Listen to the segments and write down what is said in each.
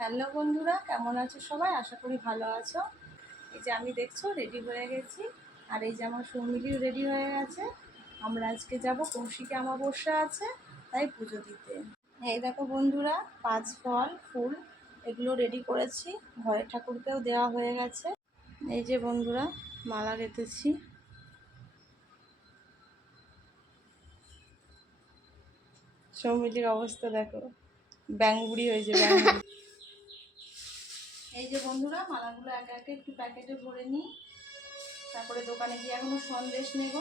Hello বন্ধুরা, কেমন আছো সবাই? আশা করি ভালো আছো। এই যে আমি দেখছো রেডি হয়ে গেছি, আর এই যে আমার সৌমিলিও রেডি হয়ে গেছে। আমরা আজকে যাব, কৌশিকে অমাবস্যা আছে, তাই পুজো দিতে। এই দেখো বন্ধুরা, 5 ফল ফুল এগুলো রেডি করেছি, ঘরের ঠাকুরকেও দেওয়া হয়ে গেছে। এই যে বন্ধুরা, মালা গেঁথেছি। সৌমিলির অবস্থা দেখো, ব্যাঙবুড়ি হয়েছে ব্যাঙবুড়ি। এই যে বন্ধুরা, মালাগুলো একে একে একটু প্যাকেটে ভরে নিই, তারপরে দোকানে গিয়ে এখনো সন্দেশ নেব।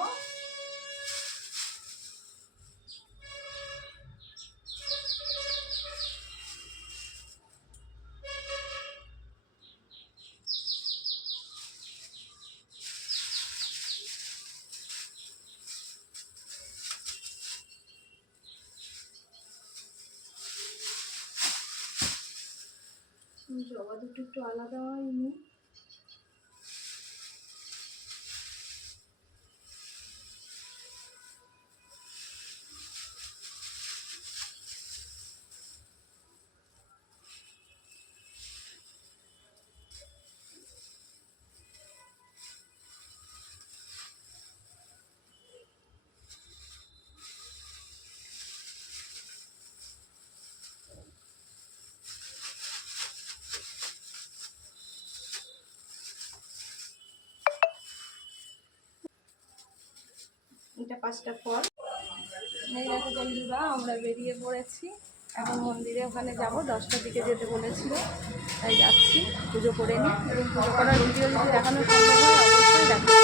জবা দুটো একটু আলাদা হয়নি। এটা 5টা ফল। এই দেখো বন্ধুরা, আমরা বেরিয়ে পড়েছি, এখন মন্দিরে ওখানে যাব। 10টার দিকে যেতে বলেছিল, তাই যাচ্ছি। পুজো করে নিই, এবং পুজো করার ভিডিও যদি দেখানো সম্ভব হয় অবশ্যই দেখাবো।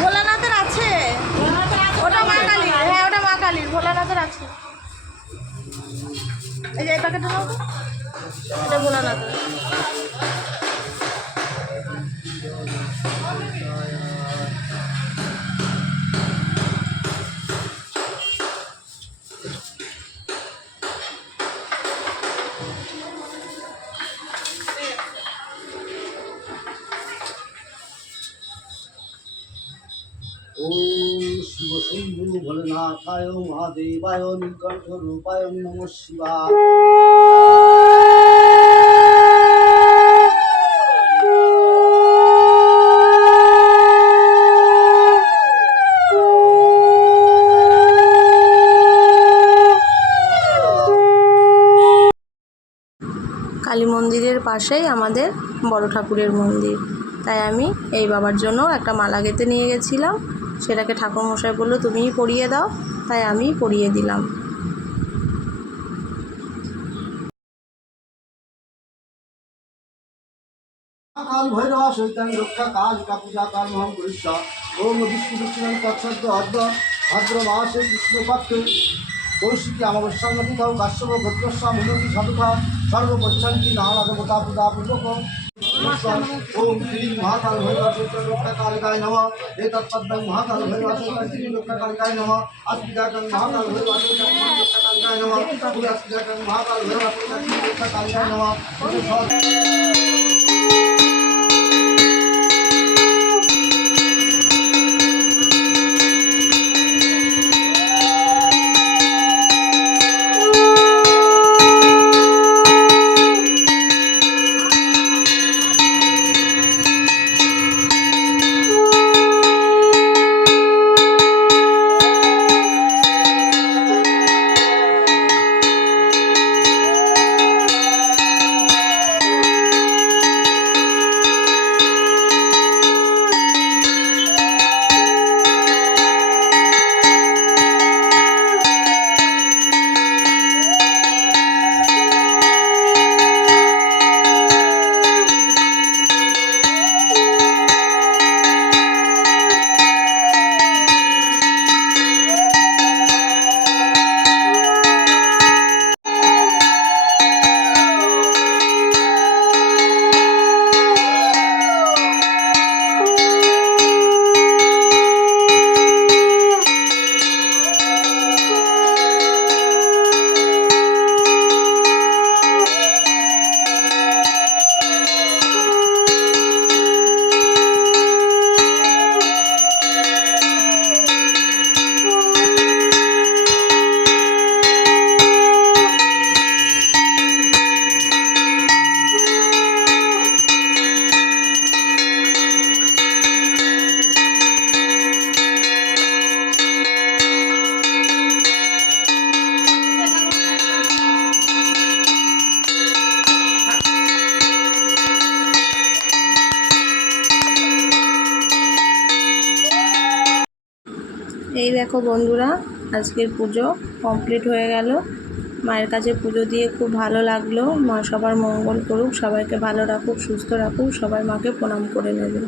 ভোলানাথের আছে, ওটা মা কালীর। হ্যাঁ, ওটা মা কালীর। ভোলানাথের আছে। এই যে এই প্যাকেটটা নাও তো, এটা ভোলানাথের। ओम शिव शंभु भोलेनाथाय महादेवाय नीलकंठ रूपाय नमः शिवाय। কালী মন্দিরের পাশেই আমাদের বড় ঠাকুরের মন্দির, তাই আমি এই বাবার জন্য একটা মালা গেঁথে নিয়ে গেছিলাম। সেটাকে ঠাকুরমশাই বললো তুমিই পরিয়ে দাও, তাই আমিই পরিয়ে দিলাম। काल भैरव सहितं रक्षा काल का पूजा काल महं गुरुष्य ओम विष्णु दक्षिणं तत्सद्य अद्य भाद्रमासे कृष्ण पक्षे कौशिकी अमावस्या नदितौ काश्यप गोत्रस्य मुनति साधुका सर्वपच्छन्ति नानादेवता पूजा पूर्वक ओम श्री महाकाल भैरव सहितं रक्षा कालिकाय नमः एतत्पद्मं महाकाल भैरव सहितं श्री रक्षा कालिकाय नमः अस्मिदाकं महाकाल भैरव सहितं रक्षा कालिकाय नमः अस्मिदाकं महाकाल भैरव सहितं श्री रक्षा कालिकाय नमः। এই দেখো বন্ধুরা, আজকের পুজো কমপ্লিট হয়ে গেল। মায়ের কাছে পুজো দিয়ে খুব ভালো লাগলো। মা সবার মঙ্গল করুক, সবাইকে ভালো রাখুক, সুস্থ রাখুক, সবাই মাকে প্রণাম করে নেবে।